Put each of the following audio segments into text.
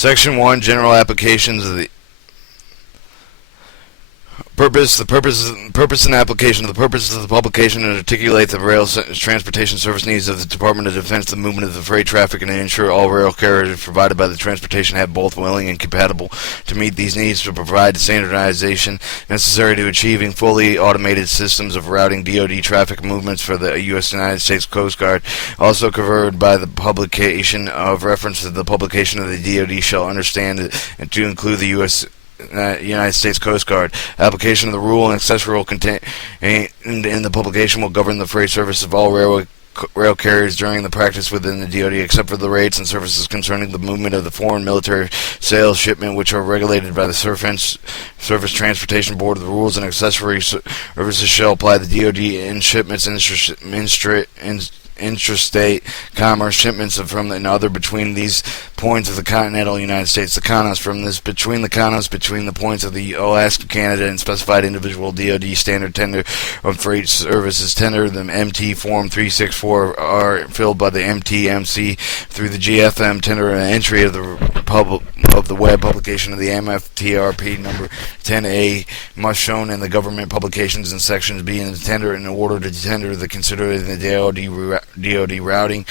Section 1, General Applications of the purpose and application. The purpose of the publication is to articulate the rail transportation service needs of the Department of Defense, the movement of the freight traffic, and to ensure all rail carriers provided by the transportation have both willing and compatible to meet these needs, to provide the standardization necessary to achieving fully automated systems of routing DoD traffic movements for the United States Coast Guard. Also covered by the publication of reference to the publication of the DoD shall understand and to include the United States Coast Guard. Application of the rule and access rule contained in the publication will govern the freight service of all rail carriers during the practice within the DoD, except for the rates and services concerning the movement of the foreign military sales shipment, which are regulated by the Surface Transportation Board. The rules and accessory services shall apply to the DoD in shipments intrastate commerce shipments from and other between these points of the continental United States. The CONOS between the points of the Alaska, Canada, and specified individual DoD standard tender of freight services tender, the MT Form 364, are filled by the MTMC through the GFM tender and entry of the web publication of the MFTRP number 10A must shown in the government publications in sections B in the tender in order to tender the considering the DoD routing.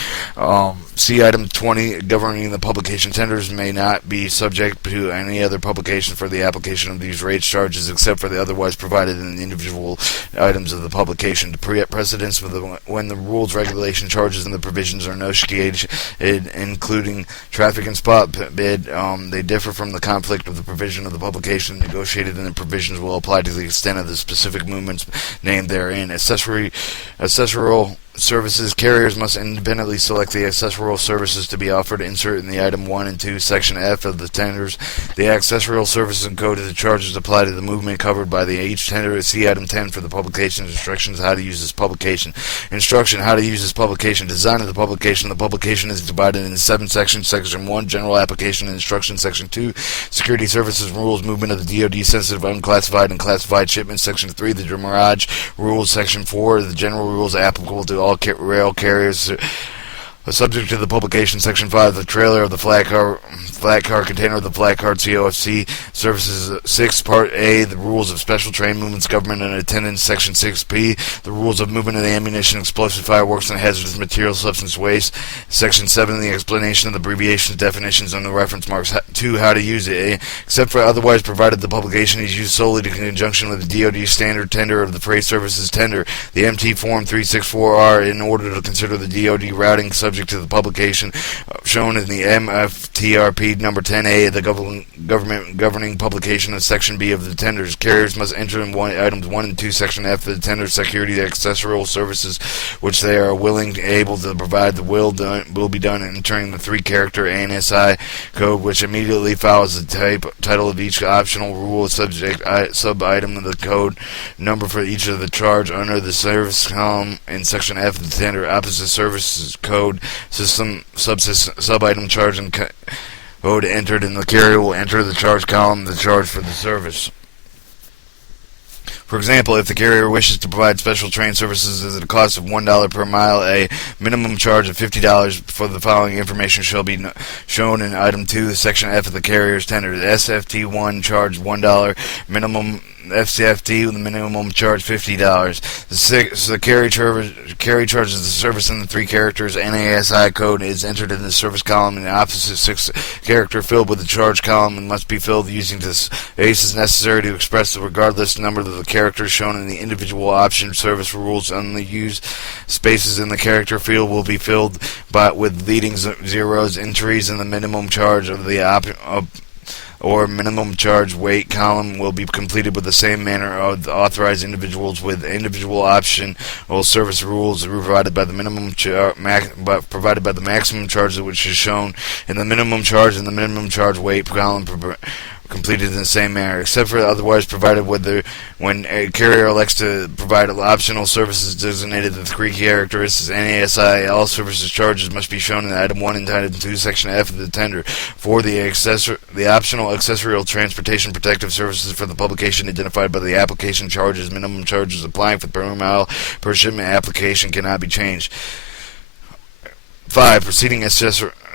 See item 20, governing the publication tenders may not be subject to any other publication for the application of these rates charges except for the otherwise provided in the individual items of the publication. To precedence when the rules, regulation, charges, and the provisions are negotiated, including traffic and spot bid, they differ from the conflict of the provision of the publication negotiated, and the provisions will apply to the extent of the specific movements named therein. Accessorial services. Carriers must independently select the accessorial services to be offered. Insert in the item 1 and 2, section F of the tenders. The accessorial services and code of the charges apply to the movement covered by each tender. See item 10 for the publication instructions how to use this publication. Instruction how to use this publication. Design of the publication. The publication is divided into 7 sections. Section 1, general application and instruction. Section 2, security services rules, movement of the DoD sensitive, unclassified, and classified shipments. Section 3, the demurrage rules. Section 4, the general rules applicable to all rail carriers subject to the publication. Section 5, the trailer of the flat car container of the flat car COFC services. 6, Part A, the rules of special train movements, government and attendance. Section 6B, the rules of movement of the ammunition, explosive fireworks, and hazardous material substance waste. Section 7, the explanation of the abbreviations, definitions, and the reference marks. 2, how to use it. Except for otherwise provided, the publication is used solely in conjunction with the DoD standard tender of the freight services tender, the MT Form 364R, in order to consider the DoD routing subject to the publication shown in the MFTRP number 10A, the government governing publication of Section B of the tenders. Carriers must enter in items 1 and 2, Section F of the tender security accessorial services which they are willing and able to provide. The will be done in entering the 3-character ANSI code, which immediately follows the title of each optional rule, sub-item of the code number for each of the charge under the service column in Section F of the tender. Opposite services code system sub-item charge and code entered in the carrier will enter the charge column the charge for the service. For example, if the carrier wishes to provide special train services at a cost of $1 per mile, a minimum charge of $50 for the following information shall be shown in item 2, section F of the carrier's tender. The SFT1 charge $1, minimum FCFT, the minimum charge $50. The carry charges the service in the 3 characters NASI code is entered in the service column in the opposite 6-character field with the charge column and must be filled using the spaces necessary to express the regardless number of the characters shown in the individual option service rules. Only used spaces in the character field will be filled with leading zeros. Entries in the minimum charge of the or minimum charge weight column will be completed with the same manner of the authorized individuals with individual option or service rules provided by the provided by the maximum charge which is shown in the minimum charge and the minimum charge weight column completed in the same manner, except for otherwise provided when a carrier elects to provide optional services designated the 3 characteristics NASI. All services charges must be shown in item 1 and item 2, section F of the tender. For the optional accessorial transportation protective services for the publication identified by the application charges, minimum charges applying for the per mile per shipment application cannot be changed. 5. Preceding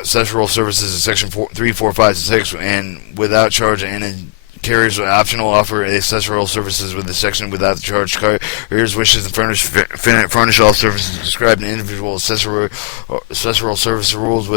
accessory services in Section 3, 4, 5, and 6, and without charge, and carriers with optional offer accessory services with the section without the charge. Carriers wishes to furnish all services described in individual accessory service rules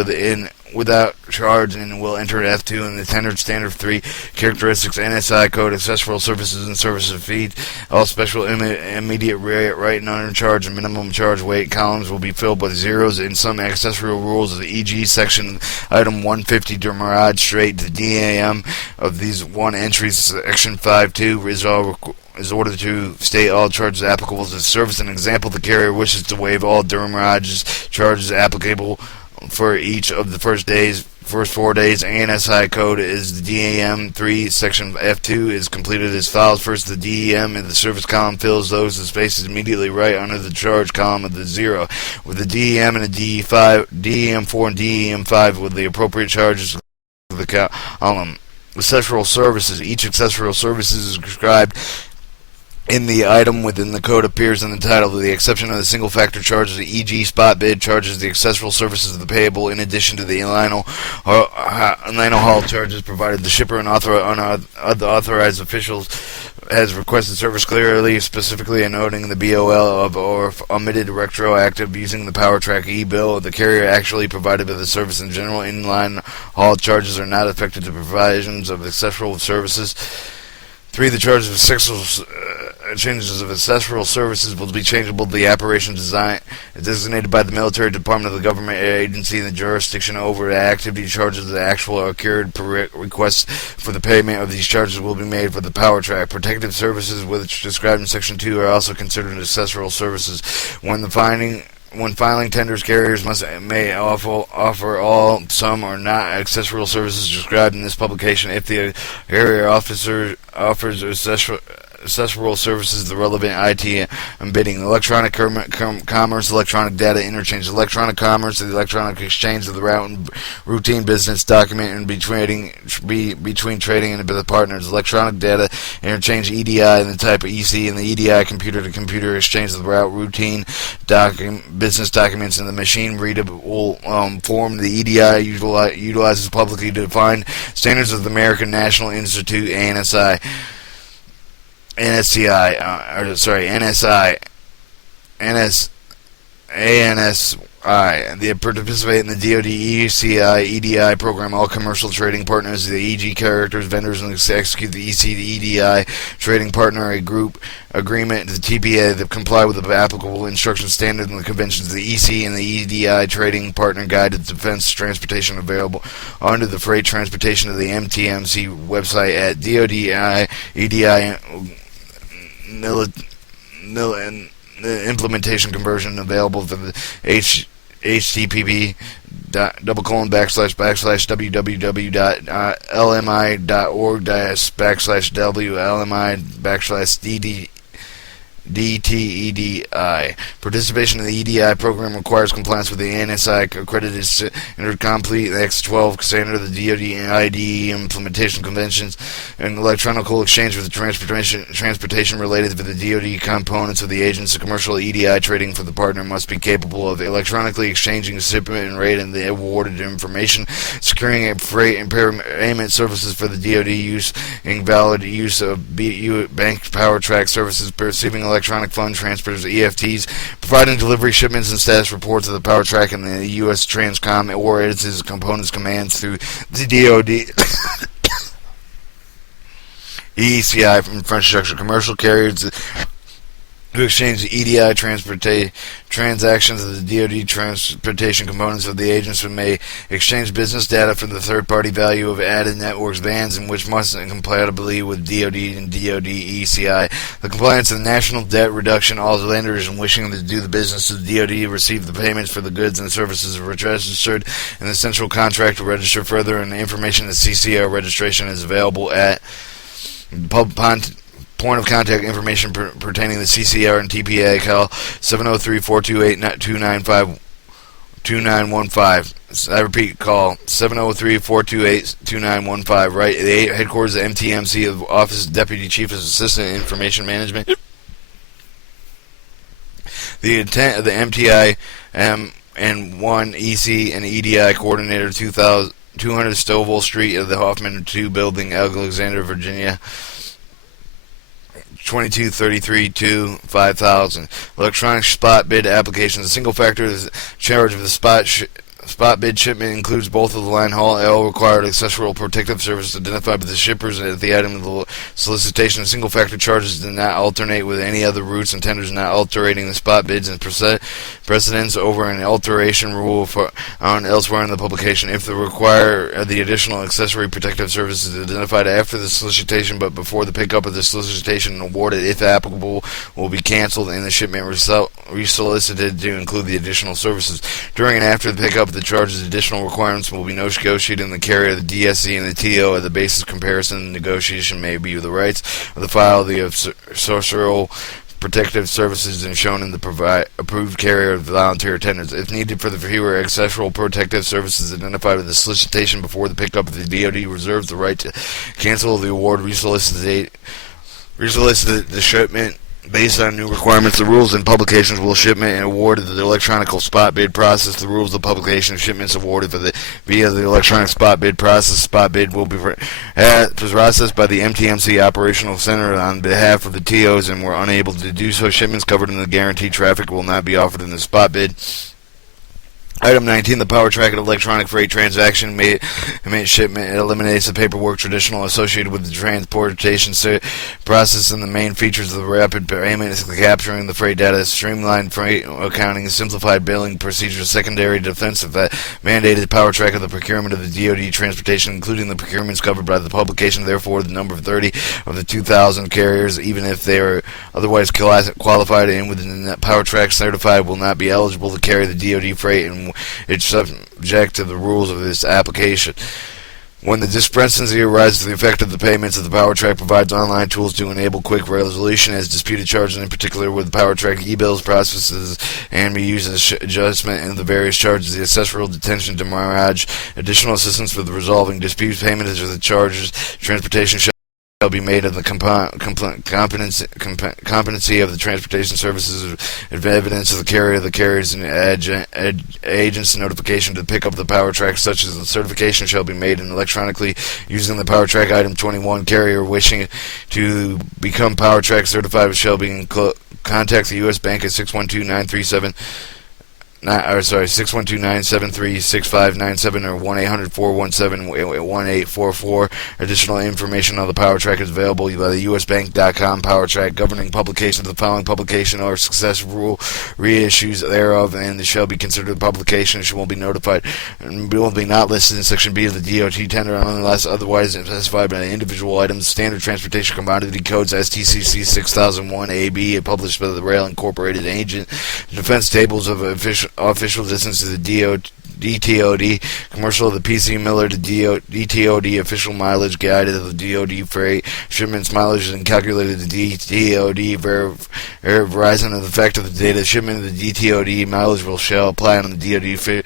without charge, and will enter F2 in the tendered standard 3 characteristics NSI code accessory services and services feed. All special immediate right and under charge and minimum charge weight columns will be filled with zeros in some accessory rules, e.g. section item 150 demurrage straight to DAM of these one entries. Section 5.2 is ordered to state all charges applicable to the service. An example, the carrier wishes to waive all demurrage charges applicable for each of the first 4 days. ANSI code is the DAM 3. Section F2 is completed as follows. First, the DEM in the service column fills those spaces immediately right under the charge column of the 0. With the DEM and the DEM4 and DEM5 with the appropriate charges of the column. Accessory services. Each accessory services is described in the item within the code appears in the title, with the exception of the single factor charges, e.g. spot bid charges. The accessory services of the payable in addition to the line haul charges, provided the shipper and authorized officials has requested service clearly, specifically in noting the BOL of or omitted retroactive using the PowerTrack e-bill. The carrier actually provided with the service in general. Inline haul charges are not affected to provisions of accessory services. 3. The charges of changes of accessory services will be changeable to the operation design designated by the military department of the government agency in the jurisdiction over the activity charges. The actual or accrued requests for the payment of these charges will be made for the PowerTrack. Protective services, which described in Section 2, are also considered accessory services. When filing tenders, carriers may offer all, some, or not accessory services described in this publication. If the carrier offers accessory services, the relevant IT and bidding. Electronic commerce, electronic data interchange. Electronic commerce, the electronic exchange of the route and routine business document and between trading and the partners. Electronic data interchange, EDI, and the type of EC, and the EDI computer-to-computer exchange of the route routine business documents in the machine-readable form. The EDI utilizes publicly defined standards of the American National Institute, NSI, ANSI. They participate in the DoD ECI EDI program. All commercial trading partners, the EG characters, vendors, and execute the EC the EDI trading partner a group agreement, the TPA, that comply with the applicable instruction standards and the conventions. The EC and the EDI trading partner guide to defense transportation available under the freight transportation of the MTMC website at DoD EDI. And the implementation conversion available for the http www.lmi.org/wlmi/DTEDI. Participation in the EDI program requires compliance with the NSI accredited standard complete X12 standard of the DoD IDE implementation conventions and electronic exchange with the transportation related to the DoD components of the agency. Commercial EDI trading for the partner must be capable of electronically exchanging shipment and rate and the awarded information, securing a freight and payment services for the DoD use, invalid use of bank PowerTrack services, perceiving electronic fund transfers, EFTs, providing delivery shipments and status reports of the PowerTrack and the U.S. Transcom or its components commands through the DoD ECI infrastructure. Commercial carriers who exchange the EDI transactions of the DoD transportation components of the agency may exchange business data for the third-party value of added networks bands, in which must compatibly with DoD and DoD ECI. The compliance of the national debt reduction. All lenders wishing to do the business of the DoD receive the payments for the goods and services registered in the central contract to register further, and the information of CCR registration is available at point of contact information pertaining to CCR and TPA. Call 703-428-2915. I repeat, call 703-428-2915. Right, the headquarters of MTMC of Office of Deputy Chief of Assistant Information Management. The intent of the and 1 EC and EDI coordinator, 200 Stovall Street of the Hoffman 2 building, Alexandria, Virginia. 2233-2 5000. Electronic spot bid applications. A single factor is charge of the spot bid shipment includes both of the line haul L required accessory protective services identified by the shippers at the item of the solicitation. Single factor charges do not alternate with any other routes and tenders not altering the spot bids and precedence over an alteration rule found elsewhere in the publication. If they require the additional accessory protective services identified after the solicitation but before the pickup of the solicitation awarded, if applicable, will be canceled and the shipment resolicited to include the additional services. During and after the pickup, the charges additional requirements will be negotiated in the carrier, the DSC, and the TO at the basis of comparison. The negotiation may be the rights of the file, the accessory protective services, and shown in the approved carrier of the volunteer tenders. If needed for the fewer accessory protective services identified with the solicitation before the pickup, the DoD reserves the right to cancel the award, resolicit the shipment based on new requirements. The rules and publications will shipment and awarded the electronic spot bid process. The rules of publication of shipments awarded via the electronic spot bid process. Spot bid will be processed by the MTMC Operational Center on behalf of the TOs and were unable to do so. Shipments covered in the guaranteed traffic will not be offered in the spot bid. Item 19, the power track of electronic freight transaction made shipment. It eliminates the paperwork traditional associated with the transportation process and the main features of the rapid payment is capturing the freight data, streamlined freight accounting, simplified billing procedures, secondary defense of that mandated power track of the procurement of the DoD transportation, including the procurements covered by the publication. Therefore, the number of 30 of the 2,000 carriers, even if they are otherwise qualified and within that power track certified, will not be eligible to carry the DoD freight and it's subject to the rules of this application. When the discrepancy arises to the effect of the payments, the power track provides online tools to enable quick resolution as disputed charges, and in particular with the power track e-bills processes and be used as adjustment in the various charges, the accessory detention demurrage, additional assistance for the resolving disputes, payment of the charges, transportation shall be made of the competency of the transportation services of evidence of the carriers and agents notification to pick up the power track, such as the certification shall be made electronically using the power track. Item 21, carrier wishing to become power track certified shall be contact the U.S. Bank at 612-937 612-973-6597 or 1-800-417-1844. Additional information on the power track is available by the usbank.com power track. Governing publication of the following publication or success rule reissues thereof, and shall be considered a publication. She will be notified and will be not listed in Section B of the DOT tender unless otherwise specified by the individual items. Standard Transportation Commodity Codes STCC 6001 AB, published by the Rail Incorporated agent. Defense tables of official distance to the DTOD, commercial of the PC Miller to DTOD, official mileage guide of the DOD freight, shipments mileage and calculated to DTOD, Verizon of the effect of the data, shipment of the DTOD, mileage shall apply on the DOD freight.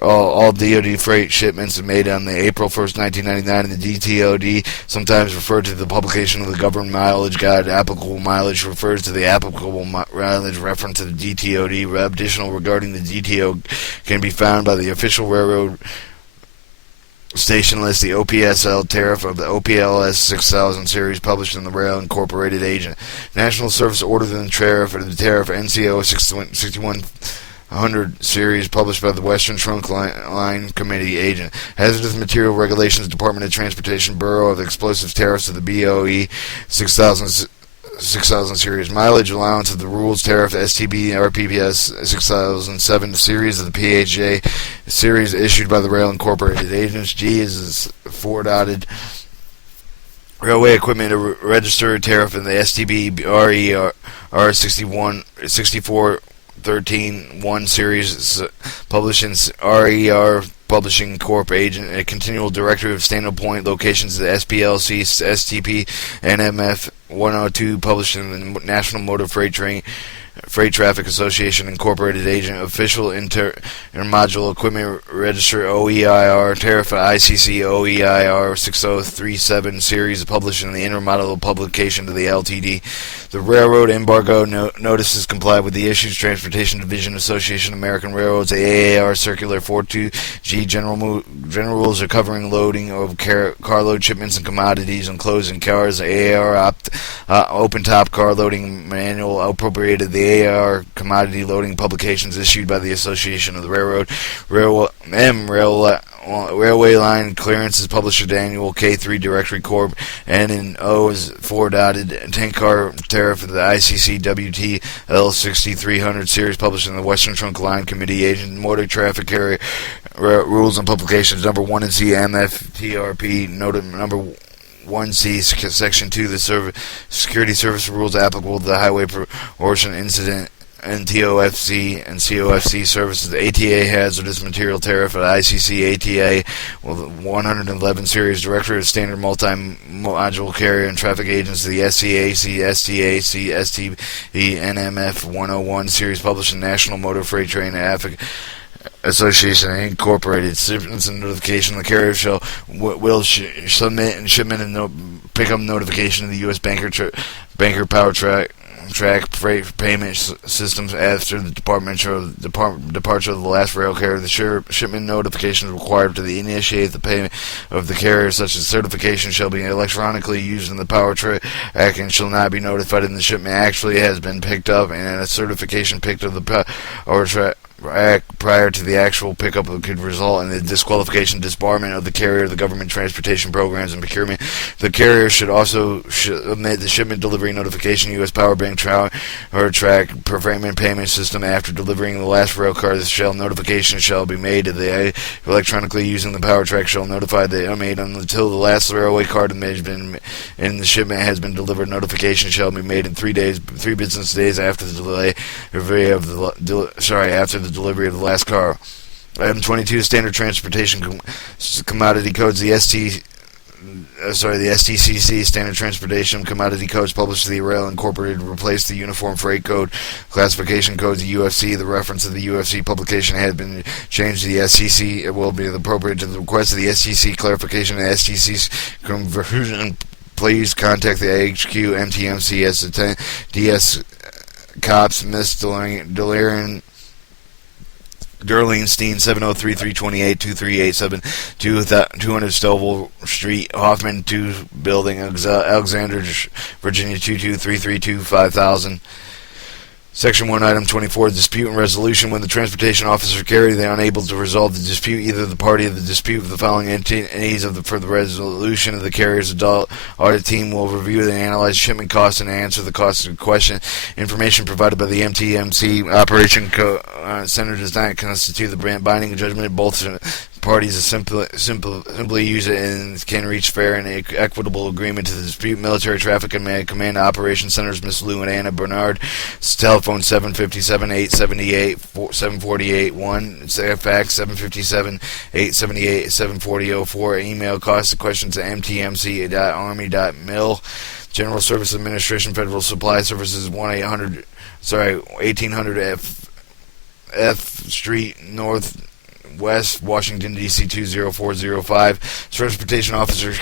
All DoD freight shipments made on the April 1st, 1999 in the DTOD, sometimes referred to the publication of the government mileage guide. Applicable mileage refers to the applicable mileage reference to the DTOD. Additional regarding the DTO can be found by the official railroad station list, the OPSL tariff of the OPLS 6000 series published in the Rail Incorporated agent. National Service Order and tariff of the tariff NCO 6100 series published by the Western Trunk Line Committee agent. Hazardous Material Regulations, Department of Transportation, Bureau of Explosives tariffs of the BOE 6000 series. Mileage allowance of the rules tariff STB RPPS 6007 series of the PHJ series issued by the Rail Incorporated agents. G is 4-dotted. Railway Equipment Register tariff in the STB RER 6413-1 series published in RER Publishing Corp. agent. A continual directory of standard point locations of the SPLC STP NMF 102 published in the National Motor Freight Traffic Association Incorporated agent. Official Intermodule Equipment Register OEIR tariff ICC OEIR 6037 series published in the Intermodal publication to the LTD. The railroad embargo notice is complied with the issues. Transportation Division Association of American Railroads, AAR Circular 42G General rules are covering loading of carload shipments and commodities and closing cars. AAR open top car loading manual appropriated the AAR commodity loading publications issued by the Association of the Railway line clearance is published at annual K3 Directory Corp. N and O is 4-dotted tank car tariff of the ICC WT L6300 series published in the Western Trunk Line Committee Agent Motor Traffic Carrier Rules and Publications number 1 and C MFTRP number 1C Section 2 the Security Service Rules applicable to the highway portion incident and TOFC and COFC services. The ATA hazardous material tariff at ICC ATA 111 series director of standard multi-module carrier and traffic agents. The SCAC, STAC, STB, NMF 101 series published in National Motor Freight Train Association Incorporated. Shipments and notification. The carrier will submit and shipment and pickup notification to the U.S. Banker Power Track freight payment systems after the departure of the last rail carrier. The shipment notification is required to initiate the payment of the carrier. Such as certification shall be electronically used in the power track and shall not be notified in the shipment actually has been picked up, and a certification picked of the power track prior to the actual pickup could result in the disqualification, disbarment of the carrier. The government transportation programs and procurement. The carrier should also submit the shipment delivery notification U.S. Power Bank track payment system after delivering the last rail car. The notification shall be made to the electronically using the power track shall notify the made until the last railway car has been in the shipment has been delivered. Notification shall be made in 3 business days after the delivery of the last car. Item 22, Standard Transportation Commodity Codes. The STCC Standard Transportation Commodity Codes published to the Rail Incorporated replaced the Uniform Freight Code classification codes, the UFC. The reference of the UFC publication had been changed to the STC. It will be appropriate to the request of the STC clarification and STC's conversion. Please contact the HQ MTMC as the DS Cops, Miss Delirian Derlingstein, 703-328-2387, 200 Stovall Street, Hoffman 2 Building, Alexander, Virginia 22332-5000. Section 1, Item 24, Dispute and Resolution. When the transportation officer carrier they are unable to resolve the dispute, either the party of the dispute of the following entities for the resolution of the carrier's adult audit team will review and analyze shipment costs and answer the cost of the question. Information provided by the MTMC Operation Center does not constitute the binding judgment. Both parties simply use it and can reach fair and equitable agreement to the dispute. Military Traffic Command Operations Centers, Miss Lou and Anna Bernard. Telephone 757-878-748-1. Fax 757-878-740-04. Email cost of questions to mtmc.army.mil. General Service Administration, Federal Supply Services, 1800 F Street North West, Washington, D.C. 20405. Transportation officers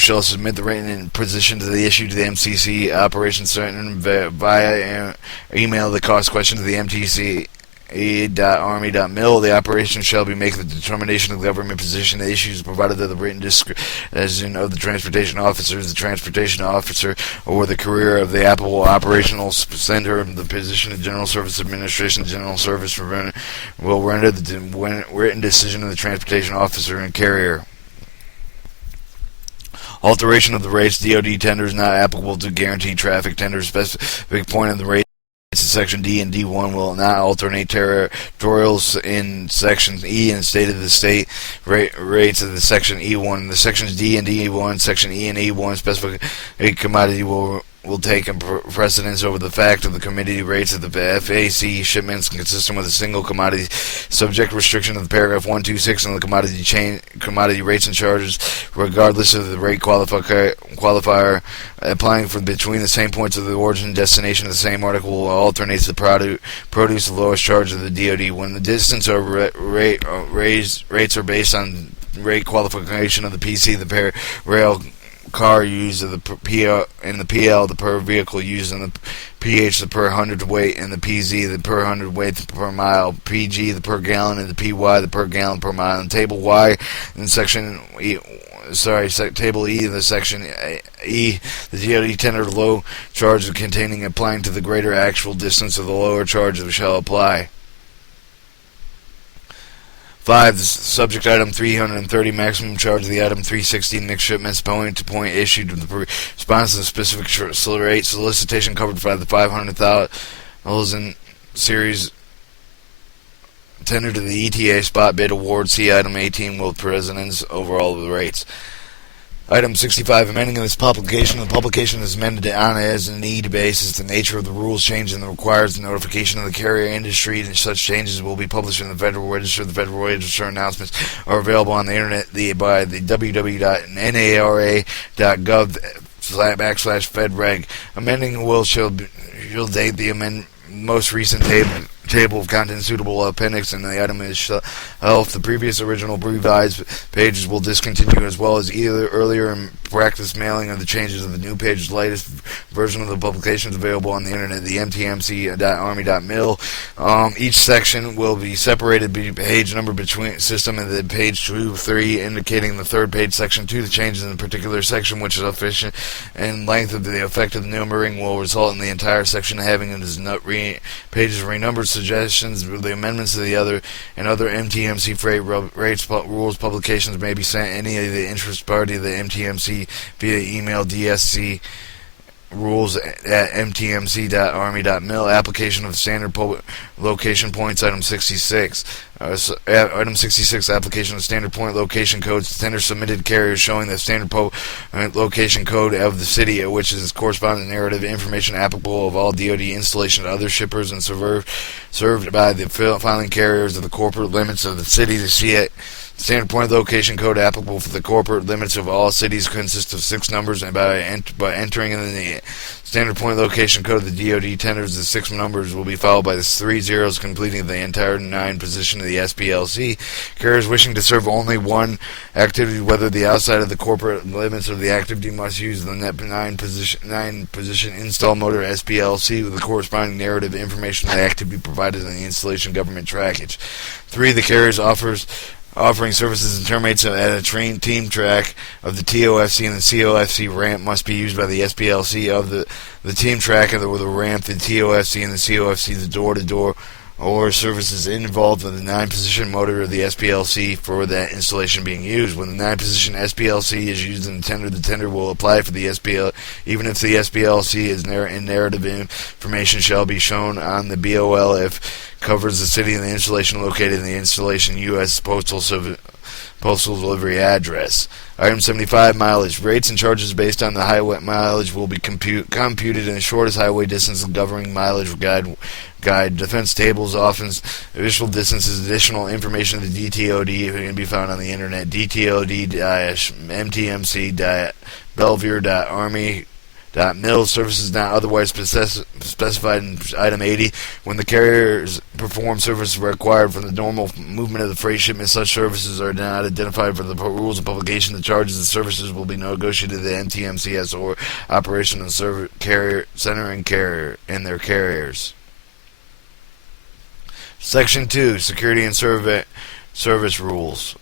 shall submit the written position to the issue to the MCC Operations Center via email the cost question to the MTC Army.mil. The operation shall be making the determination of the government position. The issues provided to the written decision of the transportation officers, the transportation officer, or the career of the applicable operational center of the position of General Service Administration. General Service will render the written decision of the transportation officer and carrier. Alteration of the rates. DOD tenders not applicable to guaranteed traffic tenders. Specific point of the rate. Section D and D1 will not alternate territorials in Section E and state of the state rates of the Section E1. The Sections D and D1, Section E and E1 specific commodity will take precedence over the fact of the committee rates of the FAC shipments consistent with a single commodity. Subject restriction of the paragraph 126 on the commodity rates and charges, regardless of the rate qualifier applying for between the same points of the origin and destination of the same article will alternate the produce the lowest charge of the DoD. When the distance or rates are based on rate qualification of the PC, the rail car used, in the PL, the per vehicle used, and the PH, the per hundredweight, and the PZ, the per hundredweight per mile, PG, the per gallon, and the PY, the per gallon per mile. In Table Y, in Section Table E, the Section E, the DOD tendered low charge containing applying to the greater actual distance of the lower charge shall apply. 5. The subject item 330 maximum charge of the item 360 mixed shipments point to point issued with the response to the specific rate solicitation covered by the 500,000 series tendered to the ETA spot bid award. See item 18 with precedence over all of the rates. Item 65, amending this publication. The publication is amended on as a need basis. The nature of the rules change and requires the notification of the carrier industry, and such changes will be published in the Federal Register. The Federal Register announcements are available on the internet by the www.nara.gov/FedReg. Amending will date the most recent table of contents suitable appendix, and the item is shelf. The previous original revised pages will discontinue, as well as either earlier in practice mailing of the changes of the new pages. Latest version of the publication is available on the internet, the mtmc.army.mil. Each section will be separated by page number between system and the page 2, 3, indicating the third page. Section 2, the changes in the particular section, which is sufficient in length of the effective numbering, will result in the entire section having its pages renumbered. Suggestions with the amendments to the other MTMC freight rates rules publications may be sent any of the interest party of the MTMC via email dsc rules at mtmc.army.mil. Application of standard location points. Item 66. Item 66, application of standard point location codes to tender submitted carriers showing the standard location code of the city at which is corresponding narrative information applicable of all DoD installation to other shippers and served by the filing carriers of the corporate limits of the city. To see it, standard point location code applicable for the corporate limits of all cities consists of 6 numbers, and by entering in the standard point location code of the DoD tenders, the 6 numbers will be followed by the 3 zeros, completing the entire 9 position of the SPLC. Carriers wishing to serve only one activity, whether the outside of the corporate limits of the activity, must use the 9 position install motor SPLC with the corresponding narrative information of the activity provided in the installation government trackage. 3. The carriers offering services and terminates at a train team track of the TOFC and the COFC ramp must be used by the SPLC of the team track or the ramp, the TOFC and the COFC, the door-to-door or services involved with the 9-position motor of the SPLC for that installation being used. When the 9-position SPLC is used in the tender will apply for the SPL, even if the SPLC is in narrative information shall be shown on the BOL if covers the city and the installation located in the installation U.S. Postal delivery address. Item 75, mileage. Rates and charges based on the highway mileage will be computed in the shortest highway distance of governing mileage guide. Defense tables, often official distances, additional information of the DTOD can be found on the internet. DTOD-MTMC.Belvier.Army.Mil. Services not otherwise specified in item 80. When the carriers perform services required for the normal movement of the freight shipment, such services are not identified for the rules of publication. The charges of services will be negotiated at the MTMCS or operation and carrier centering carrier and their carriers. Section 2, Security and Service Rules.